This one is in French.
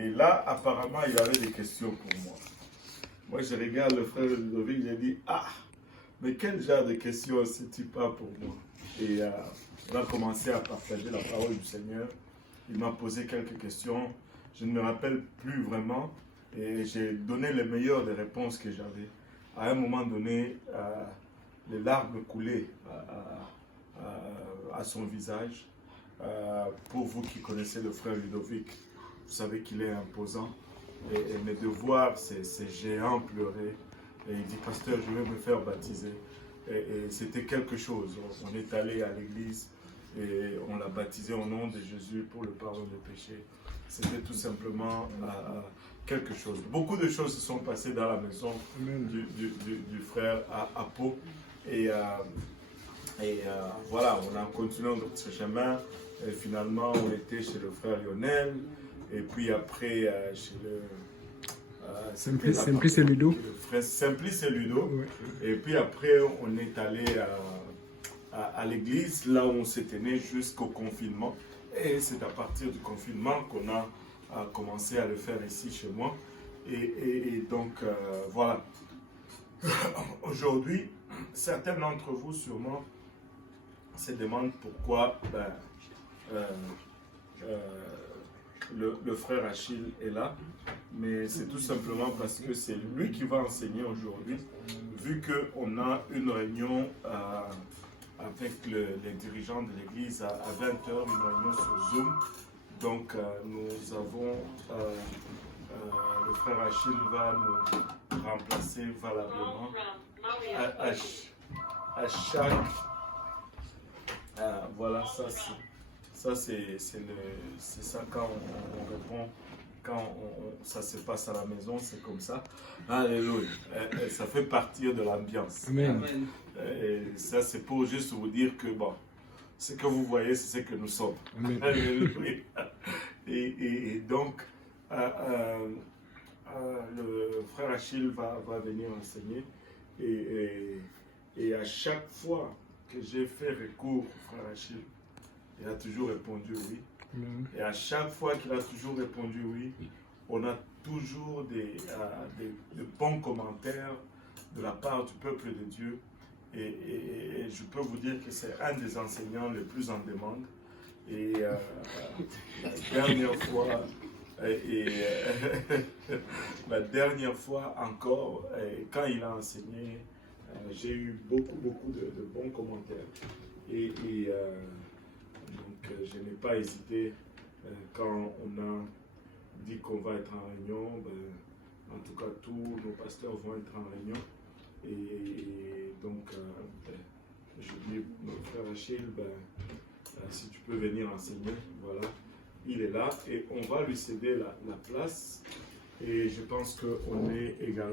Et là, apparemment, il avait des questions pour moi. Moi, je regarde le frère Ludovic, j'ai dit, ah, mais quel genre de questions ce type a pour moi? Et on a commencé à partager la parole du Seigneur. Il m'a posé quelques questions. Je ne me rappelle plus vraiment. Et j'ai donné les meilleures des réponses que j'avais. À un moment donné, les larmes coulaient à son visage. Pour vous qui connaissez le frère Ludovic, vous savez qu'il est imposant. Mais de voir ces géants pleurer, et il dit, pasteur, je vais me faire baptiser. Et c'était quelque chose. On est allé à l'église et on l'a baptisé au nom de Jésus pour le pardon des péchés. C'était tout simplement quelque chose. Beaucoup de choses se sont passées dans la maison du frère à Pau. Et voilà, on a continué notre chemin. Et finalement, on était chez le frère Lionel. Et puis après, chez le... Simplice et Ludo. Le frère Simplice et Ludo. Ouais. Et puis après, on est allé à l'église, là où on s'est tenu jusqu'au confinement. Et c'est à partir du confinement qu'on a commencé à le faire ici chez moi. Et donc, voilà. Aujourd'hui, certains d'entre vous sûrement se demandent pourquoi le frère Achille est là. Mais c'est tout simplement parce que c'est lui qui va enseigner aujourd'hui, vu qu'on a une réunion avec les dirigeants de l'église à 20h, une réunion sur Zoom. Donc nous avons, le frère Achille va nous remplacer valablement à chaque... voilà, ça c'est ça quand on répond. Quand ça se passe à la maison, c'est comme ça. Alléluia. Ça fait partie de l'ambiance. Amen. Et ça, c'est pour juste vous dire que, bon, ce que vous voyez, c'est ce que nous sommes. Amen. Alléluia. Et donc, le frère Achille va venir enseigner. Et à chaque fois que j'ai fait recours au frère Achille, il a toujours répondu oui. Et à chaque fois qu'il a toujours répondu oui, on a toujours de bons commentaires de la part du peuple de Dieu. Et je peux vous dire que c'est un des enseignants les plus en demande. Et la dernière fois encore, quand il a enseigné, j'ai eu beaucoup de bons commentaires. Donc, je n'ai pas hésité quand on a dit qu'on va être en réunion. En tout cas, tous nos pasteurs vont être en réunion. Et donc, je dis, mon frère Achille, si tu peux venir enseigner, voilà, il est là. Et on va lui céder la place. Et je pense qu'on est également.